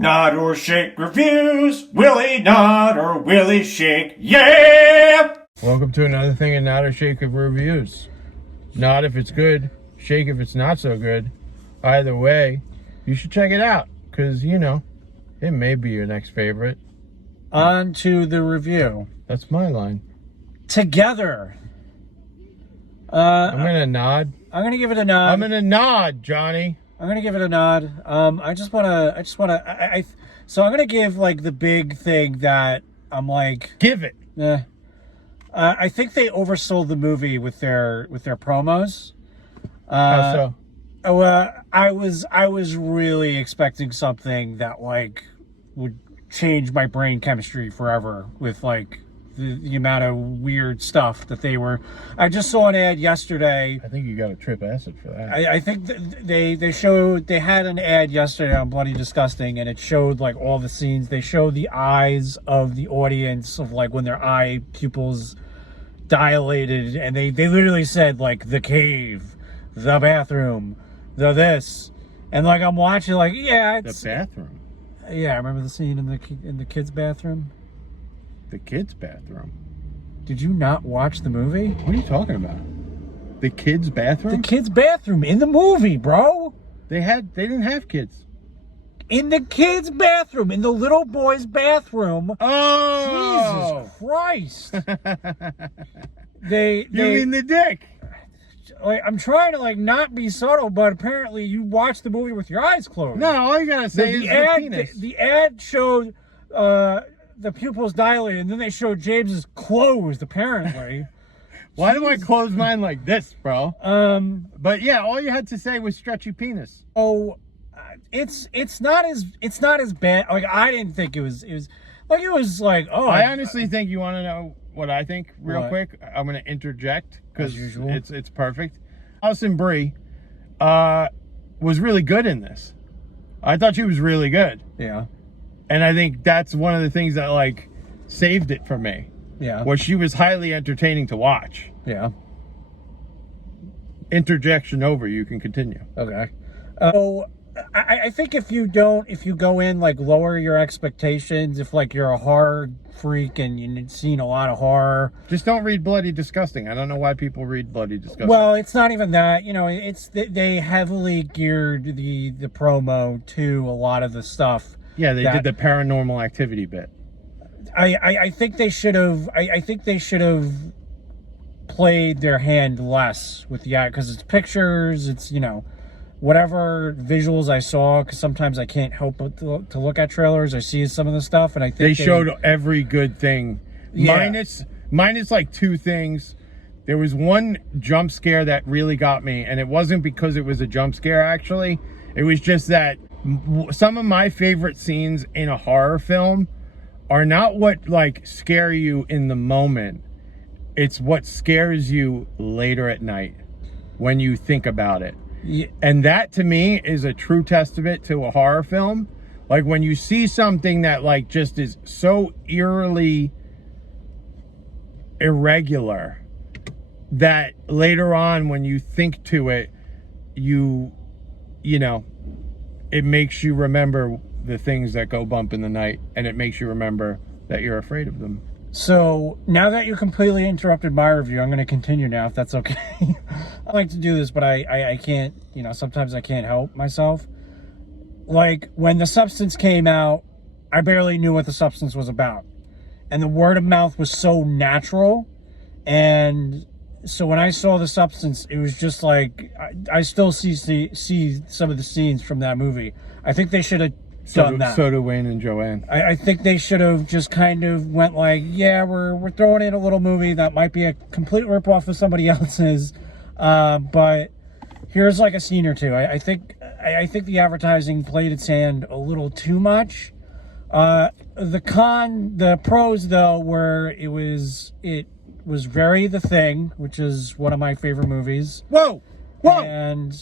Nod or Shake reviews. Willie Nod or Willie Shake. Yeah! Welcome to another thing in Nod or Shake of reviews. Nod if it's good, shake if it's not so good. Either way, you should check it out because, you know, it may be your next favorite. On to the review. That's my line. Together. I'm gonna nod. I'm gonna give it a nod. I'm gonna nod, Johnny. I'm gonna give it a nod. So I'm gonna give like the big thing that I'm like, Give it. I think they oversold the movie with their promos. How so? I was really expecting something that like would change my brain chemistry forever with like the amount of weird stuff that they were. I just saw an ad yesterday. I think you got a trip acid for that. I think they had an ad yesterday on Bloody Disgusting, and it showed like all the scenes. They showed the eyes of the audience of like when their eye pupils dilated, and they literally said like the cave, the bathroom, the this, and like I'm watching like it's the bathroom. Yeah, I remember the scene in the kids' bathroom. The kids' bathroom. Did you not watch the movie? What are you talking about? The kids' bathroom? The kids' bathroom in the movie, bro. They didn't have kids. In the kids' bathroom, in the little boy's bathroom. Oh! Jesus Christ. You mean the dick? Like, I'm trying to like not be subtle, but apparently you watched the movie with your eyes closed. No, all you gotta say is the penis. The ad showed the pupils dilated, and then they showed James's closed, apparently. Why do I close mine like this, bro? But yeah, all you had to say was stretchy penis. Oh, it's not as bad. Like I didn't think it was like oh. I honestly think you want to know what I think real What? quick. I'm gonna interject because As usual. it's perfect. Alison Brie was really good in this. I thought she was really good. Yeah. And I think that's one of the things that like saved it for me. Yeah. Was she was highly entertaining to watch. Yeah. Interjection over, you can continue. Okay. So I think if you go in like lower your expectations, if like you're a horror freak and you've seen a lot of horror. Just don't read Bloody Disgusting. I don't know why people read Bloody Disgusting. Well, it's not even that. You know, it's they heavily geared the promo to a lot of the stuff. Yeah, they did the Paranormal Activity bit. I think they should have. I think they should have played their hand less with the ad because it's pictures. It's whatever visuals I saw. Because sometimes I can't help but to look at trailers. I see some of the stuff, and I think they showed every good thing. Yeah. Minus like two things. There was one jump scare that really got me, and it wasn't because it was a jump scare. Actually, it was just that some of my favorite scenes in a horror film are not what like scare you in the moment. It's what scares you later at night when you think about it. Yeah. And that to me is a true testament to a horror film. Like when you see something that like just is so eerily irregular that later on when you think to it, you know, it makes you remember the things that go bump in the night, and it makes you remember that you're afraid of them. So now that you completely interrupted my review, I'm going to continue now, if that's okay. I like to do this, but I can't, sometimes I can't help myself. Like when The Substance came out, I barely knew what The Substance was about. And the word of mouth was so natural. And so when I saw The Substance, it was just like, I still see some of the scenes from that movie. I think they should have done that. So do Wayne and Joanne. I think they should have just kind of went like, yeah, we're throwing in a little movie that might be a complete ripoff of somebody else's, but here's like a scene or two. I think the advertising played its hand a little too much. The pros though were it was very The Thing, which is one of my favorite movies. Whoa! And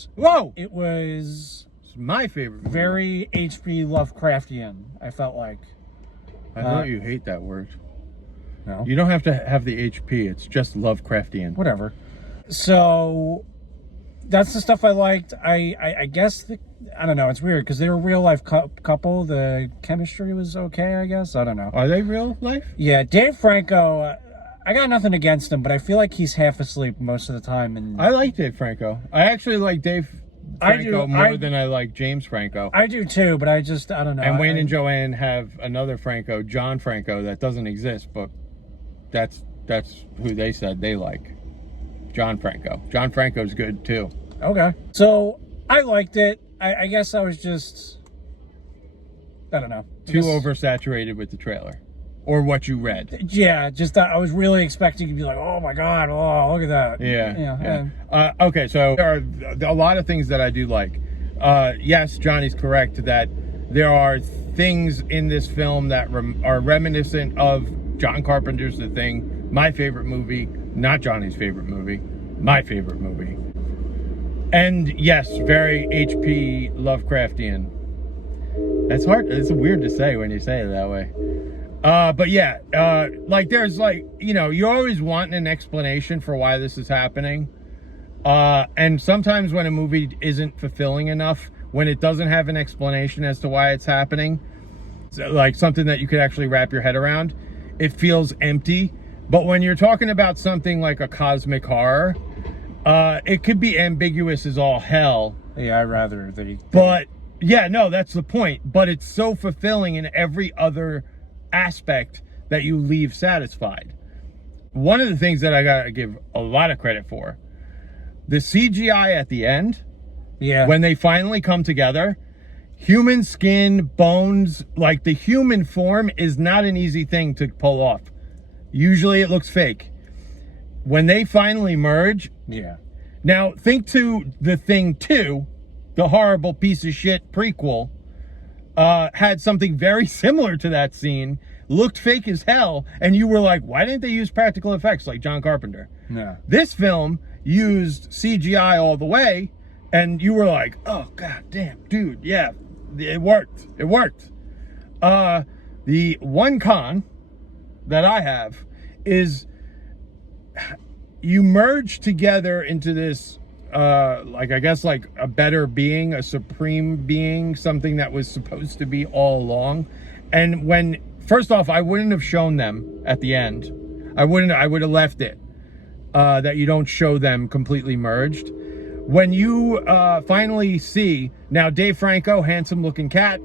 it was my favorite movie. very H.P. Lovecraftian, I felt like. I know you hate that word. No. You don't have to have the HP. It's just Lovecraftian. Whatever. So that's the stuff I liked. I guess I don't know. It's weird because they were a real life couple. The chemistry was okay. I guess I don't know. Are they real life? Yeah, Dave Franco. I got nothing against him, but I feel like he's half asleep most of the time. And I like Dave Franco. I actually like Dave Franco more than I like James Franco. I do too, but I don't know. And Wayne and Joanne have another Franco, John Franco, that doesn't exist, but that's who they said they like. John Franco. John Franco's good too. Okay. So I liked it. I guess I was just, I don't know. Too oversaturated with the trailer. Or what you read. Yeah, just I was really expecting to be like, oh my God, oh, look at that. Yeah. Okay, so there are a lot of things that I do like. Yes, Johnny's correct that there are things in this film that are reminiscent of John Carpenter's The Thing, my favorite movie, not Johnny's favorite movie, my favorite movie. And yes, very H.P. Lovecraftian. That's hard. It's weird to say when you say it that way. But yeah, like there's like, you know, you're always wanting an explanation for why this is happening. And sometimes when a movie isn't fulfilling enough, when it doesn't have an explanation as to why it's happening, like something that you could actually wrap your head around, it feels empty. But when you're talking about something like a cosmic horror, it could be ambiguous as all hell. Yeah, I'd rather that But yeah, no, that's the point. But it's so fulfilling in every other aspect that you leave satisfied. One of the things that I gotta give a lot of credit for, the CGI at the end, when they finally come together, human skin, bones, like the human form is not an easy thing to pull off. Usually it looks fake. When they finally merge, now think to The Thing 2, the horrible piece of shit prequel, had something very similar to that scene, looked fake as hell, and you were like, why didn't they use practical effects like John Carpenter? No. This film used CGI all the way, and you were like, oh, god damn, dude, yeah, it worked. It worked. The one con that I have is you merge together into this like I guess like a better being, a supreme being, something that was supposed to be all along. And when, first off, I wouldn't have shown them at the end. I would have left it that you don't show them completely merged. When you finally see, now Dave Franco, handsome looking cat,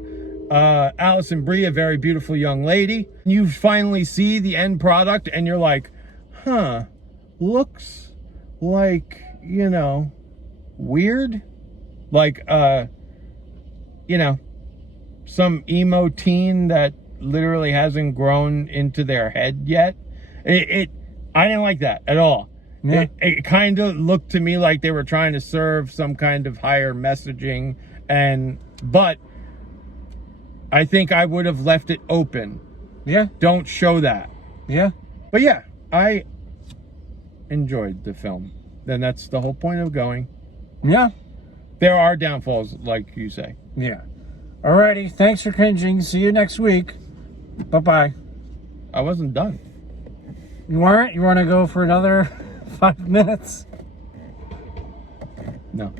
Alison Brie, a very beautiful young lady, you finally see the end product and you're like, huh, looks like, you know, weird, like you know, some emo teen that literally hasn't grown into their head yet. I didn't like that at all. It kind of looked to me like they were trying to serve some kind of higher messaging, but I think I would have left it open. Don't show that. But yeah, I enjoyed the film. Then that's the whole point of going. There are downfalls, like you say. Alrighty, thanks for cringing. See you next week. Bye-bye. I wasn't done. You weren't? You want to go for another 5 minutes? No.